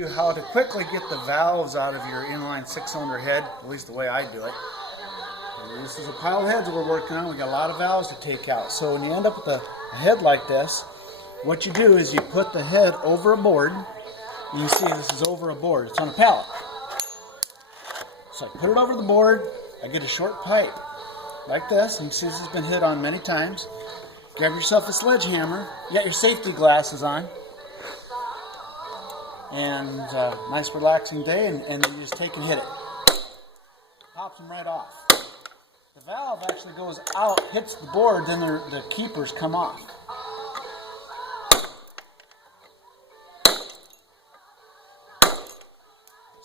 You how to quickly get the valves out of your inline six-cylinder head, at least the way I do it. And this is a pile of heads that we're working on. We got a lot of valves to take out. So when you end up with a head like this, what you do is you put the head over a board. And you see this is over a board. It's on a pallet. So I put it over the board. I get a short pipe like this. And you see this has been hit on many times. Grab yourself a sledgehammer. You got your safety glasses on. And nice relaxing day, and you just take and hit it. Pops them right off. The valve actually goes out, hits the board, then the keepers come off.